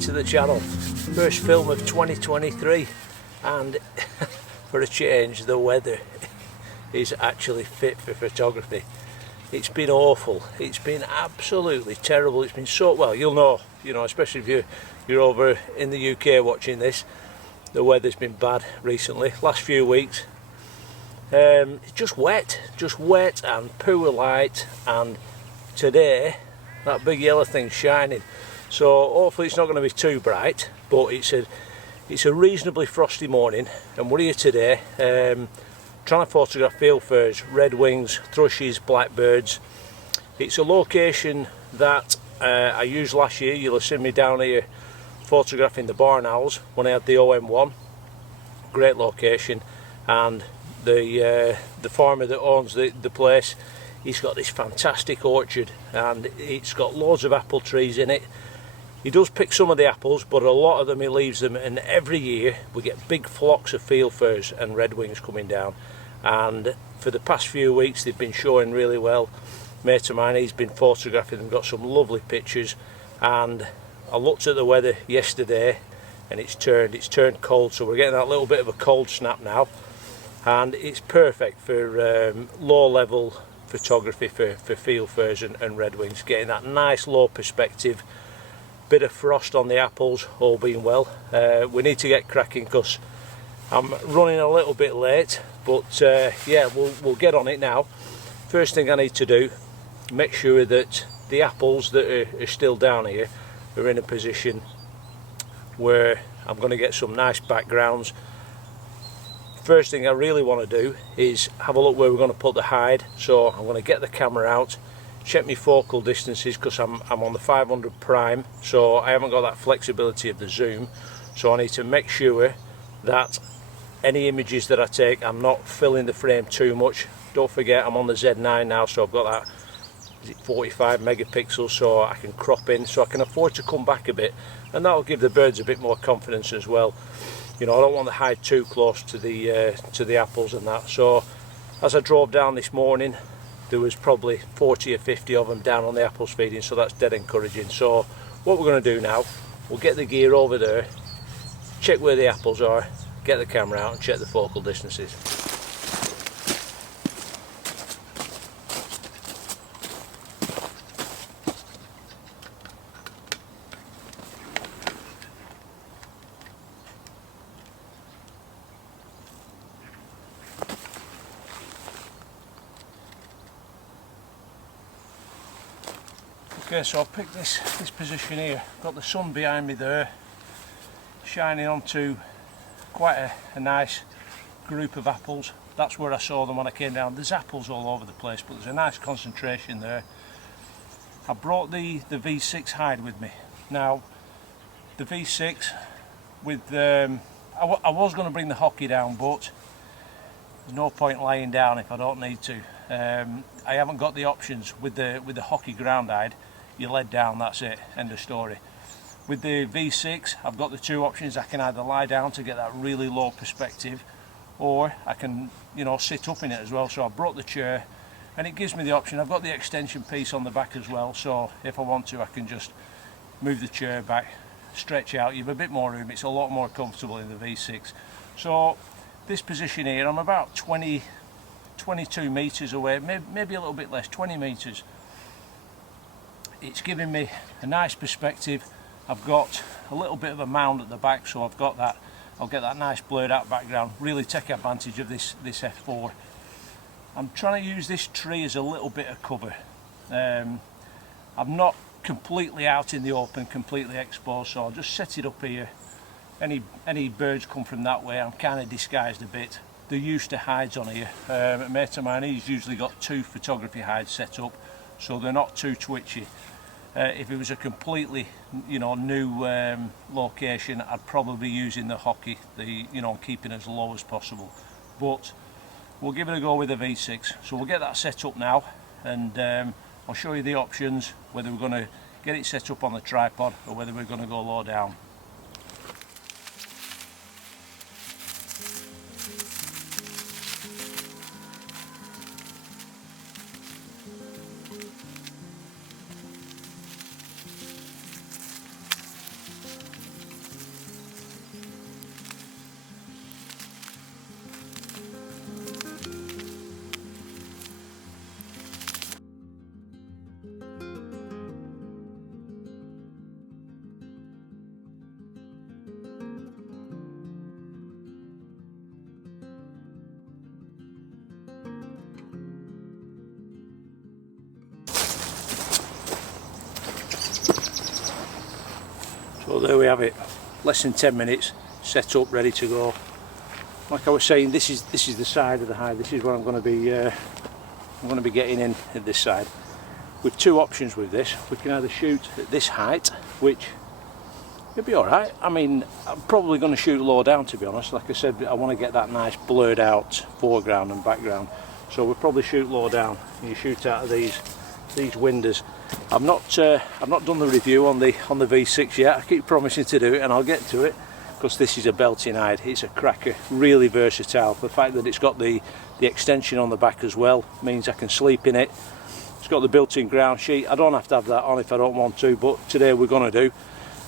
To the channel. First film of 2023, and for a change the weather is actually fit for photography. It's been awful, it's been absolutely terrible. It's been so, well, you'll know, especially if you're over in the UK watching this, the weather's been bad recently, last few weeks. It's just wet and poor light, and today that big yellow thing's shining. So hopefully it's not going to be too bright, but it's a reasonably frosty morning, and we're here today trying to photograph fieldfares, redwings, thrushes, blackbirds. It's a location that I used last year. You'll have seen me down here photographing the barn owls when I had the OM1. Great location, and the farmer that owns the place, he's got this fantastic orchard, and it's got loads of apple trees in it. He does pick some of the apples, but a lot of them he leaves them, and every year we get big flocks of fieldfares and redwings coming down, and for the past few weeks they've been showing really well. Mate of mine, he's been photographing them, got some lovely pictures, and I looked at the weather yesterday and it's turned cold, so we're getting that little bit of a cold snap now, and it's perfect for low level photography for fieldfares and redwings, getting that nice low perspective. Bit of frost on the apples, all being well. We need to get cracking because I'm running a little bit late, but yeah, we'll get on it now. First thing I need to do, make sure that the apples that are still down here are in a position where I'm going to get some nice backgrounds. First thing I really want to do is have a look where we're going to put the hide, so I'm going to get the camera out, check my focal distances, because I'm on the 500 prime, so I haven't got that flexibility of the zoom, so I need to make sure that any images that I take, I'm not filling the frame too much. Don't forget I'm on the Z9 now, so I've got that, is it 45 megapixels, so I can crop in, so I can afford to come back a bit, and that'll give the birds a bit more confidence as well. I don't want the hide too close to the apples and that. So as I drove down this morning, there was probably 40 or 50 of them down on the apples feeding, so that's dead encouraging. So what we're going to do now, we'll get the gear over there, check where the apples are, get the camera out and check the focal distances. Okay, so I'll pick this position here. Got the sun behind me there, shining onto quite a nice group of apples. That's where I saw them when I came down. There's apples all over the place, but there's a nice concentration there. I brought the V6 hide with me. Now, the V6 with I was going to bring the hockey down, but there's no point lying down if I don't need to. I haven't got the options with the hockey ground hide. You lead down, that's it, end of story. With the V6 I've got the two options. I can either lie down to get that really low perspective, or I can sit up in it as well. So I brought the chair, and it gives me the option. I've got the extension piece on the back as well, so if I want to I can just move the chair back, stretch out, you have a bit more room. It's a lot more comfortable in the V6. So this position here, I'm about 22 meters away, maybe a little bit less, 20 meters. It's giving me a nice perspective. I've got a little bit of a mound at the back, so I've got that. I'll get that nice blurred out background, really take advantage of this f4. I'm trying to use this tree as a little bit of cover. I'm not completely out in the open, completely exposed, so I'll just set it up here. Any birds come from that way, I'm kind of disguised a bit. They're used to hides on here. A mate of mine, he's usually got 2 photography hides set up, so they're not too twitchy. If it was a completely, you know, new location, I'd probably be using the hockey, you know, keeping as low as possible. But we'll give it a go with the V6. So we'll get that set up now, and I'll show you the options, whether we're going to get it set up on the tripod or whether we're going to go low down. So there we have it, less than 10 minutes, set up, ready to go. Like I was saying, this is the side of the hide. This is where I'm going to be getting in at this side. With two options with this, we can either shoot at this height, which it'll be all right. I mean, I'm probably going to shoot low down, to be honest. Like I said, I want to get that nice blurred out foreground and background. So we'll probably shoot low down. You shoot out of these windows. I've not done the review on the V6 yet. I keep promising to do it, and I'll get to it, because this is a belting hide. It's a cracker, really versatile. The fact that it's got the extension on the back as well means I can sleep in it. It's got the built-in ground sheet. I don't have to have that on if I don't want to, but today we're going to do.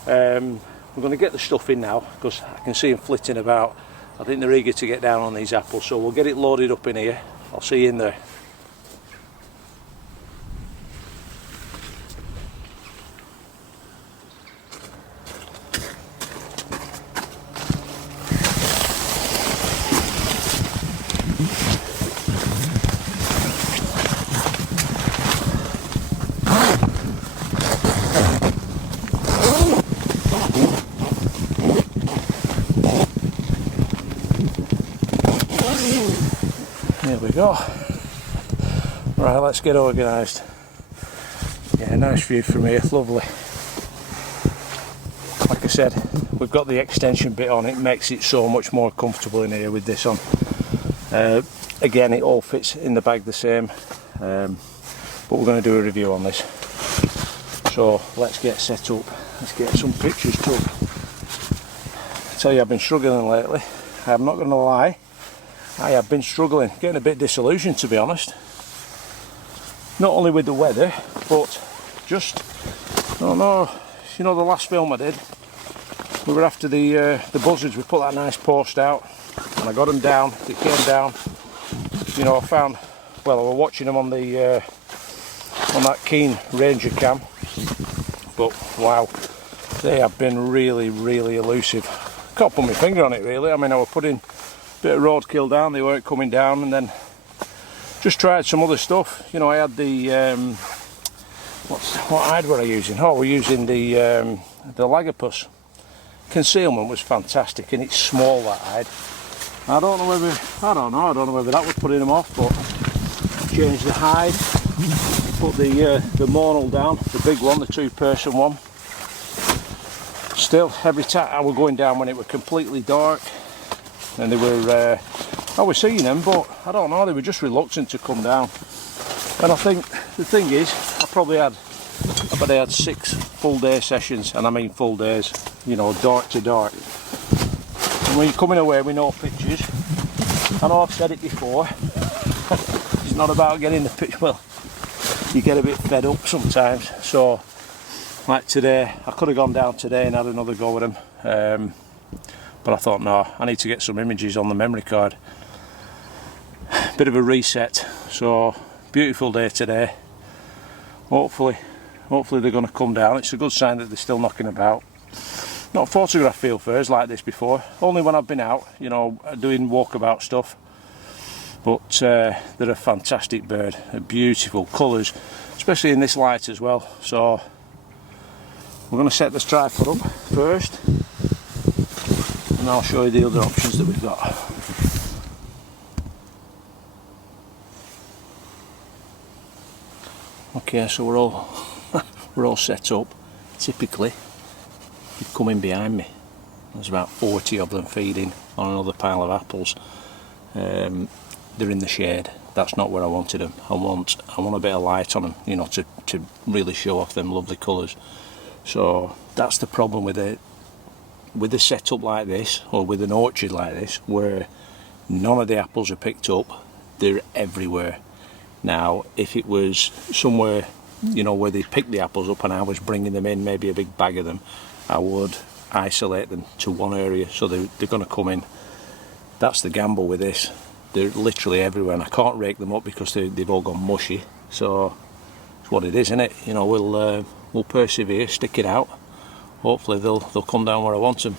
We're going to get the stuff in now, because I can see them flitting about. I think they're eager to get down on these apples, so we'll get it loaded up in here. I'll see you in there. There we go. Right, let's get organised. Yeah, nice view from here, lovely. Like I said, we've got the extension bit on. It makes it so much more comfortable in here with this on. Again, it all fits in the bag the same, but we're going to do a review on this. So let's get set up. Let's get some pictures took. I tell you, I've been struggling lately. I'm not going to lie. I have been struggling, getting a bit disillusioned, to be honest. Not only with the weather, but just, I don't know, you know, the last film I did, we were after the buzzards. We put that nice post out, and I got them down. They came down. You know, I found, well, I was watching them on the on that Keen Ranger cam, but wow, they have been really, really elusive. Can't put my finger on it really. I mean, I was putting bit of roadkill down, they weren't coming down, and then just tried some other stuff. You know, I had the what hide were I using? Oh, we're using the Lagopus. Concealment was fantastic, and it's small, that hide. I don't know whether that was putting them off, but changed the hide, put the monal down, the big one, the 2-person one. Still, every time I was going down when it was completely dark, and they were, I was seeing them, but I don't know, they were just reluctant to come down. And I think the thing is, I bet I had 6 full day sessions, and I mean full days, you know, dark to dark. And when you're coming away with no pictures, I know I've said it before, it's not about getting the picture, well, you get a bit fed up sometimes. So, like today, I could have gone down today and had another go with them. But I thought, no, I need to get some images on the memory card. Bit of a reset. So, beautiful day today. Hopefully they're going to come down. It's a good sign that they're still knocking about. Not photographed fieldfares like this before. Only when I've been out, you know, doing walkabout stuff. But they're a fantastic bird. They're beautiful colours, especially in this light as well. So, we're going to set this tripod up first, and I'll show you the other options that we've got. Okay, so we're all we're all set up. Typically, you'd come in behind me. There's about 40 of them feeding on another pile of apples. They're in the shade. That's not where I wanted them. I want a bit of light on them, you know, to really show off them lovely colours. So that's the problem with a setup like this, or with an orchard like this, where none of the apples are picked up. They're everywhere. Now, if it was somewhere, you know, where they pick the apples up and I was bringing them in, maybe a big bag of them, I would isolate them to one area, so they're going to come in. That's the gamble with this. They're literally everywhere, and I can't rake them up because they've all gone mushy. So it's what it is, isn't it? You know, we'll persevere, stick it out. Hopefully they'll come down where I want them.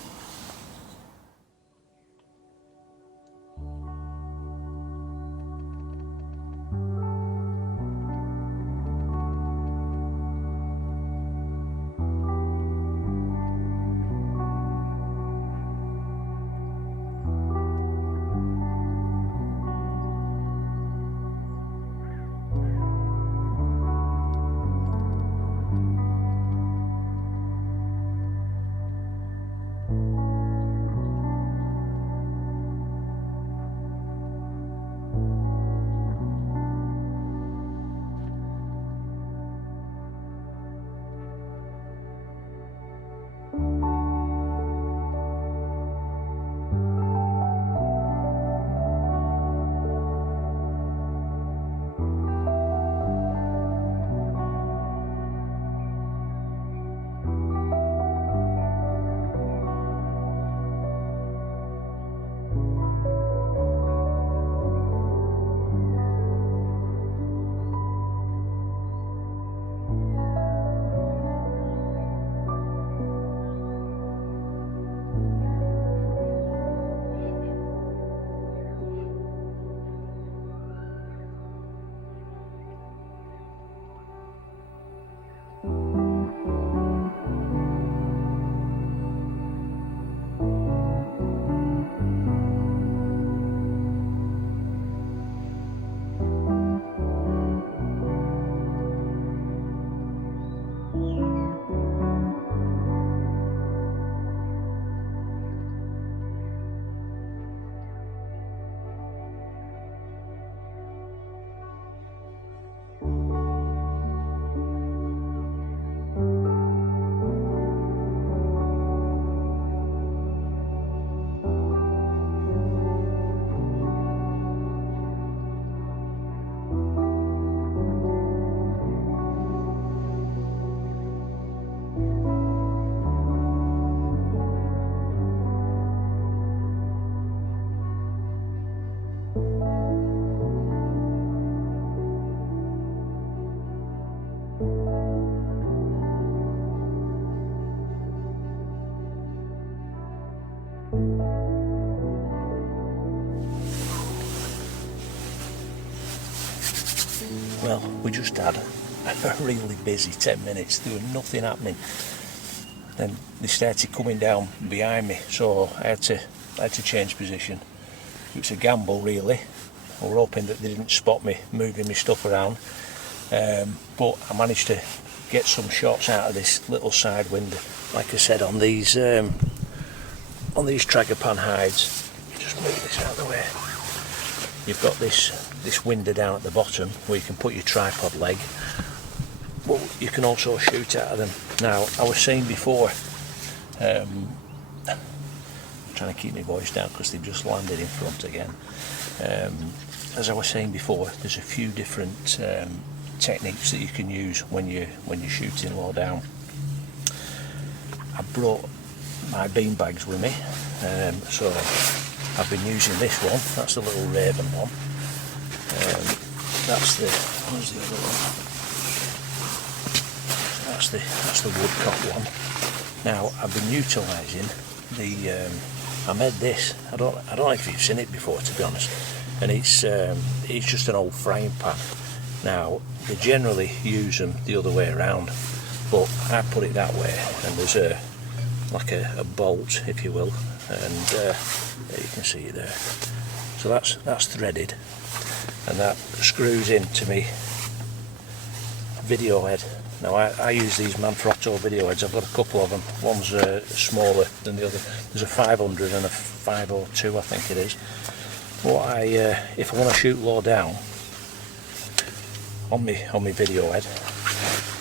Well, we just had a really busy 10 minutes. There was nothing happening. Then they started coming down behind me, so I had to change position. It was a gamble, really. I was hoping that they didn't spot me moving my stuff around, but I managed to get some shots out of this little side window. Like I said, on these Tragopan hides. Just move this out of the way. You've got this window down at the bottom where you can put your tripod leg. Well, you can also shoot out of them. Now, I was saying before, I'm trying to keep my voice down because they've just landed in front again. As I was saying before, there's a few different techniques that you can use when you're shooting low down. I brought my beanbags with me, so I've been using this one. That's the little raven one. Where's the other one? That's the woodcock one. Now, I've been utilising I made this. I don't know if you've seen it before, to be honest. And it's just an old frying pan. Now, they generally use them the other way around, but I put it that way, and there's like a bolt, if you will, and there you can see it there. So that's threaded, and that screws into me video head. Now I use these Manfrotto video heads. I've got a couple of them. One's smaller than the other. There's a 500 and a 502 I think it is. What if I want to shoot low down on my video head,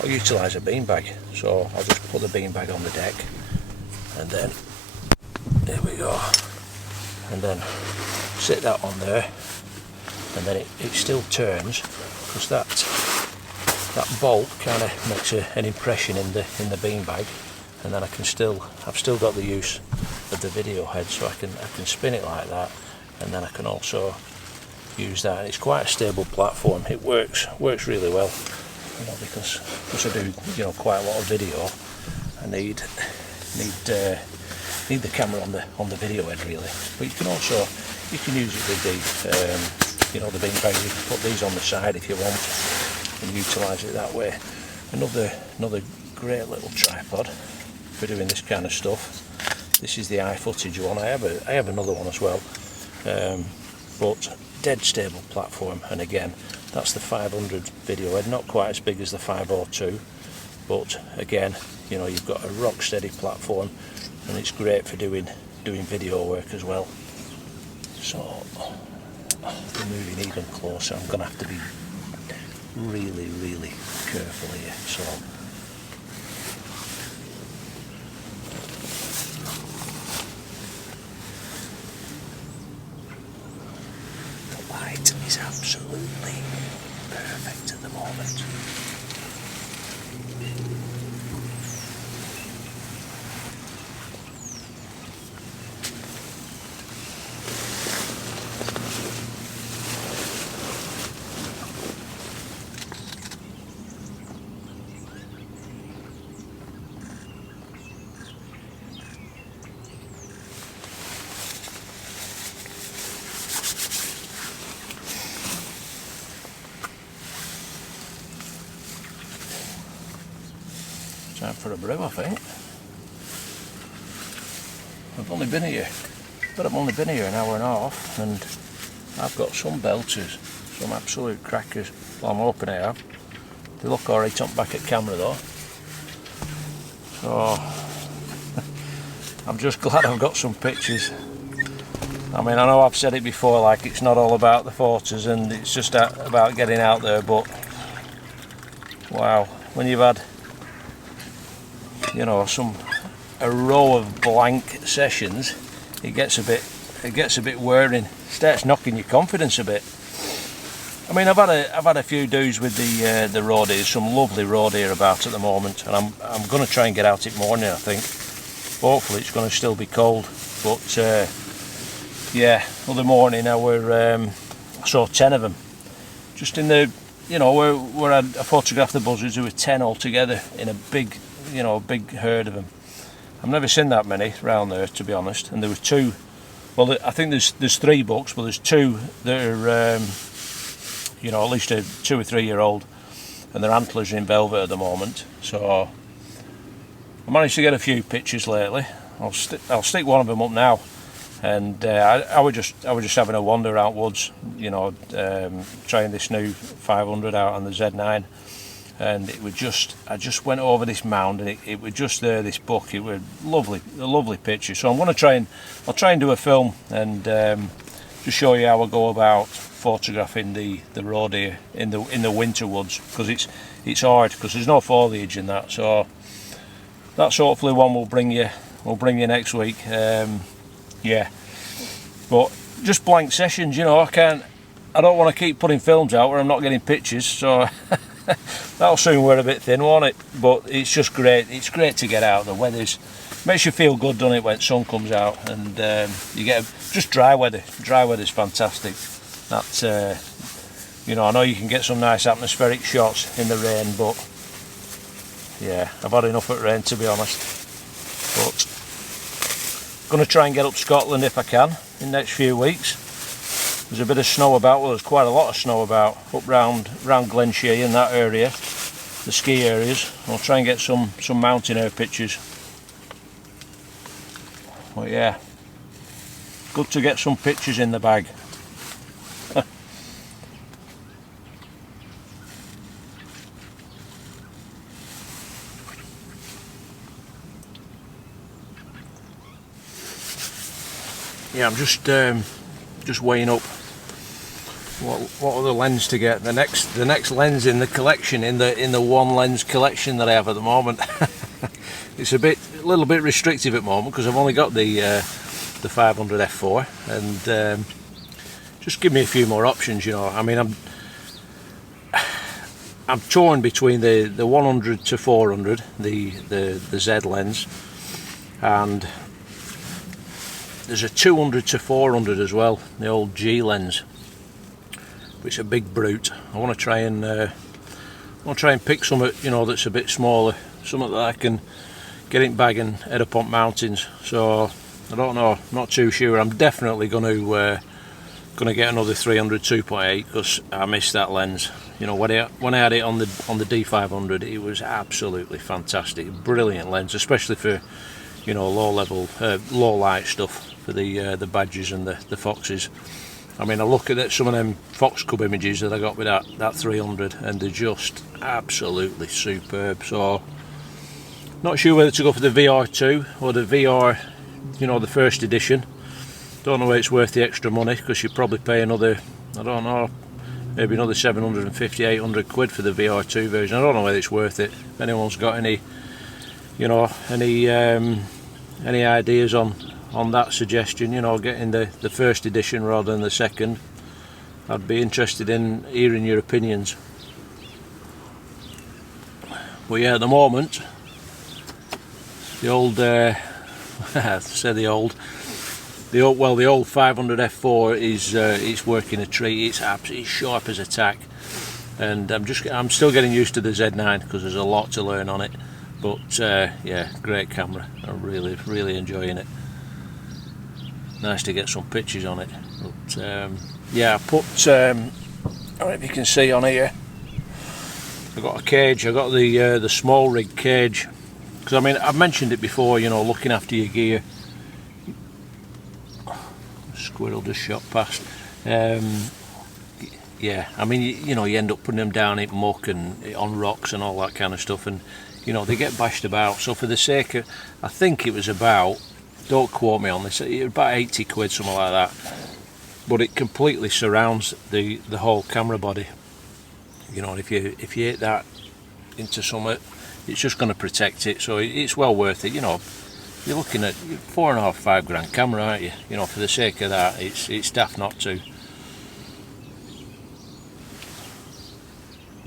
I'll utilise a beanbag. So I'll just put the beanbag on the deck, and then there we go, and then sit that on there, and then it still turns, because that bolt kind of makes an impression in the beanbag, and then I've still got the use of the video head, so I can spin it like that, and then I can also use that. And it's quite a stable platform. It works really well, you know, because I do, you know, quite a lot of video. I need the camera on the video head really, but you can use it with the you know, the beanbags. You can put these on the side if you want and utilise it that way. Another great little tripod for doing this kind of stuff. This is the iFootage one. I have another one as well, but dead stable platform. And again, that's the 500 video head, not quite as big as the 502, but again, you know, you've got a rock steady platform, and it's great for doing video work as well. So the moving even closer, I'm going to have to be really careful here. So the light is absolutely perfect at the moment. Time for a brew, I think. I've only been here an hour and a half, and I've got some belters, some absolute crackers. Well, I'm hoping I have. They look alright on back at camera though. So I'm just glad I've got some pictures. I mean, I know I've said it before, like, it's not all about the photos and it's just about getting out there, but wow, when you've had, you know, a row of blank sessions, it gets a bit wearing. It starts knocking your confidence a bit. I mean, I've had a few do's with the road deer, some lovely road deer about at the moment, and I'm going to try and get out it morning, I think. Hopefully it's going to still be cold, but yeah, other morning I saw 10 of them, just in the, you know, where I photographed the buzzards. There were 10 altogether in a big, you know, big herd of them. I've never seen that many around there, to be honest. And there were 2. Well, I think there's 3 bucks, but there's 2 that are, you know, at least a 2 or 3 year old, and their antlers are in velvet at the moment. So I managed to get a few pictures lately. I'll stick one of them up now. And I was just having a wander out woods, you know, trying this new 500 out on the Z9. And it was I just went over this mound, and it was just there, this buck. It was a lovely picture. So I'm going to I'll try and do a film and just show you how I go about photographing the roe deer in the winter woods, because it's hard, because there's no foliage in that. So that's hopefully one we'll bring you next week. Yeah, but just blank sessions, you know. I don't want to keep putting films out where I'm not getting pictures, so that'll soon wear a bit thin, won't it? But it's just great. It's great to get out. The weather's makes you feel good, doesn't it, when sun comes out, and you get just dry weather. Dry weather's fantastic. That's you know, I know you can get some nice atmospheric shots in the rain, but yeah, I've had enough of rain, to be honest. But going to try and get up Scotland if I can in the next few weeks. There's a bit of snow about. Well, there's quite a lot of snow about up round Glenshea in that area, the ski areas. I'll try and get some mountain air pictures. But yeah, good to get some pictures in the bag. yeah, I'm just weighing up what other lens to get. The next lens in the collection, in the one lens collection that I have at the moment. It's a little bit restrictive at the moment because I've only got the 500 f4, and just give me a few more options, you know. I mean, I'm torn between the 100 to 400, the Z lens, and there's a 200 to 400 as well, the old G lens, which is a big brute. I want to try and pick something, you know, that's a bit smaller, something that I can get in bag and head up on mountains. So I don't know, not too sure. I'm definitely going to get another 300 2.8 because I missed that lens. You know, when I had it on the D500, it was absolutely fantastic, brilliant lens, especially for, you know, low light stuff, for the badgers and the foxes. I mean, I look at some of them fox cub images that I got with that 300, and they're just absolutely superb. So not sure whether to go for the VR2 or the VR, you know, the first edition. Don't know whether it's worth the extra money, because you probably pay another, I don't know, maybe another 750, 800 quid for the VR2 version. I don't know whether it's worth it. If anyone's got any, you know, any ideas on that suggestion, you know, getting the first edition rather than the second, I'd be interested in hearing your opinions. But yeah, at the moment, the old the old 500 f4 is it's working a treat. It's absolutely sharp as a tack, and I'm still getting used to the Z9 because there's a lot to learn on it. But yeah, great camera. I'm really enjoying it. Nice to get some pictures on it. But yeah, I put I don't know if you can see on here, I got a cage. I got the small rig cage, because I mean, I've mentioned it before, you know, looking after your gear. Squirrel just shot past. Yeah, I mean, you know, you end up putting them down in muck and on rocks and all that kind of stuff, and you know, they get bashed about. So for the sake of, I think it was about, don't quote me on this, about 80 quid, something like that, but it completely surrounds the whole camera body. You know, if you hit that into something, it's just going to protect it, so it's well worth it. You know, you're looking at £4.5 to £5 grand camera, aren't you? You know, for the sake of that, it's daft not to.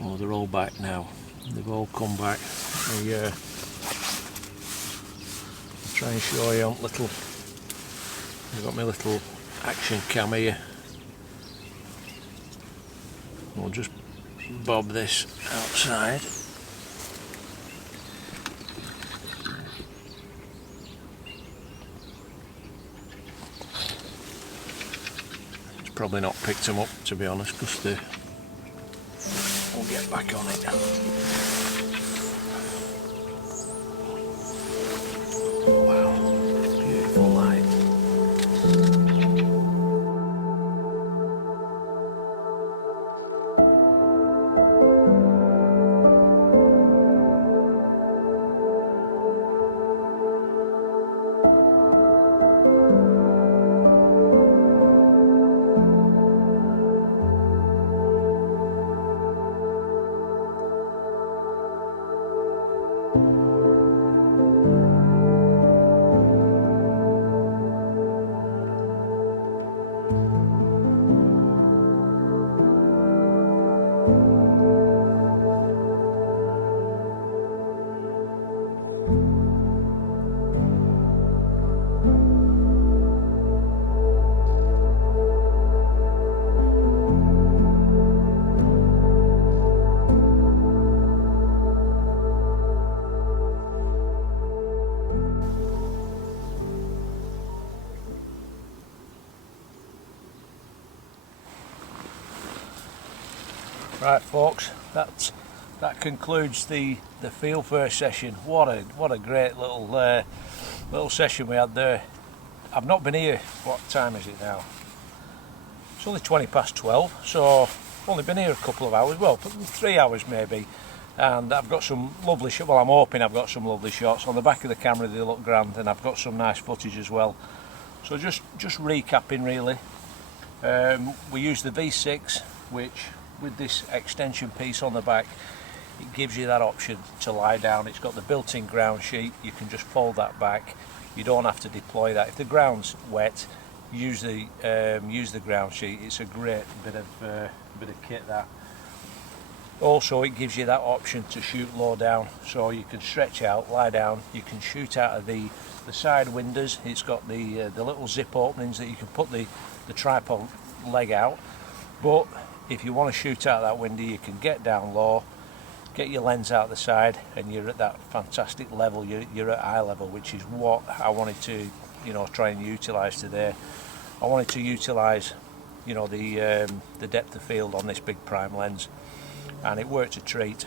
Oh, they're all back now. They've all come back. I'll try and show you little. I've got my little action cam here. We'll just bob this outside. It's probably not picked them up, to be honest, because we'll get back on it. Wow, beautiful light. Right, folks, that concludes the Fieldfare session. What a great little session we had there. I've not been here. What time is it now? It's only 12:20, so I've only been here a couple of hours. Well, 3 hours maybe. And I've got some lovely shots. Well, I'm hoping I've got some lovely shots on the back of the camera. They look grand, and I've got some nice footage as well. So just recapping really, we use the V6, which with this extension piece on the back, it gives you that option to lie down. It's got the built-in ground sheet, you can just fold that back, you don't have to deploy that. If the ground's wet, use the ground sheet. It's a great bit of kit that. Also, it gives you that option to shoot low down, so you can stretch out, lie down, you can shoot out of the side windows. It's got the little zip openings that you can put the tripod leg out, but if you want to shoot out that window, you can get down low, get your lens out the side, and you're at that fantastic level. You're at eye level, which is what I wanted to, you know, try and utilize today. I wanted to utilize, you know, the depth of field on this big prime lens, and it worked a treat.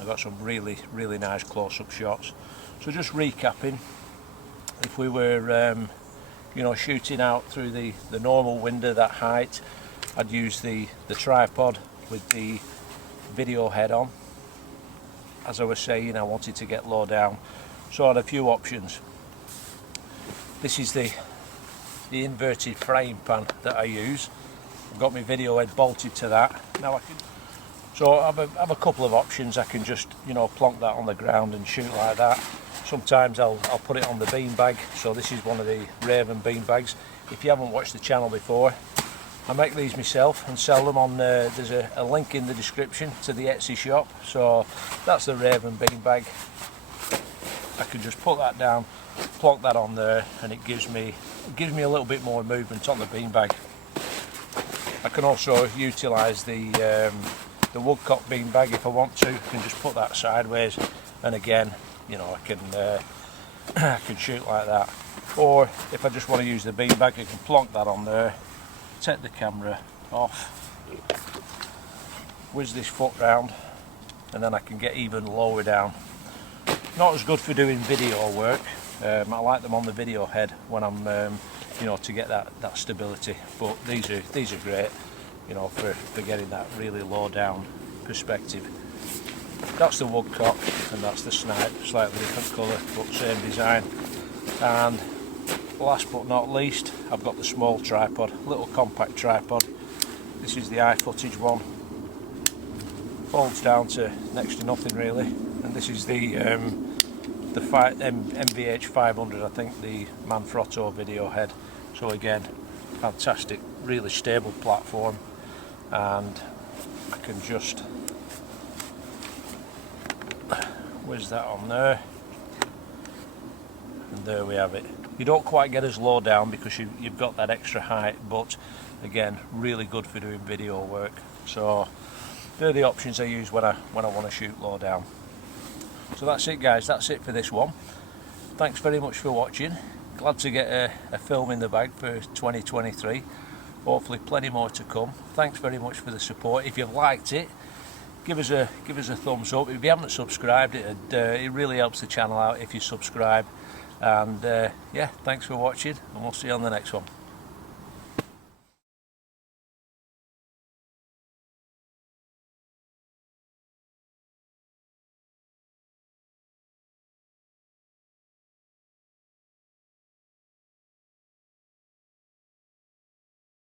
I got some really nice close-up shots. So just recapping, if we were you know, shooting out through the normal window, that height, I'd use the tripod with the video head on. As I was saying, I wanted to get low down, so I had a few options. This is the inverted frying pan that I use. I've got my video head bolted to that. Now I can, so I have a couple of options. I can just, you know, plonk that on the ground and shoot like that. Sometimes I'll put it on the beanbag. So this is one of the Raven beanbags. If you haven't watched the channel before, I make these myself and sell them on, there's a link in the description to the Etsy shop. So that's the Raven beanbag. I can just put that down, plonk that on there, and it gives me a little bit more movement on the beanbag. I can also utilise the woodcock beanbag if I want to. I can just put that sideways, and again, you know, I can shoot like that. Or if I just want to use the beanbag, I can plonk that on there, take the camera off, whiz this foot round, and then I can get even lower down. Not as good for doing video work. I like them on the video head when I'm, you know, to get that stability. But these are great, you know, for getting that really low down perspective. That's the woodcock, and that's the snipe, slightly different colour but same design. And last but not least, I've got the small tripod, little compact tripod. This is the iFootage one. Folds down to next to nothing really, and this is the MVH 500, I think, the Manfrotto video head. So again, fantastic, really stable platform, and I can just whiz that on there, and there we have it. You don't quite get as low down because you've got that extra height, but again, really good for doing video work. So they're the options I use when I want to shoot low down. So that's it guys, that's it for this one. Thanks very much for watching. Glad to get a film in the bag for 2023. Hopefully plenty more to come. Thanks very much for the support. If you've liked it, give us a thumbs up. If you haven't subscribed, it really helps the channel out if you subscribe. And yeah, thanks for watching, and we'll see you on the next one.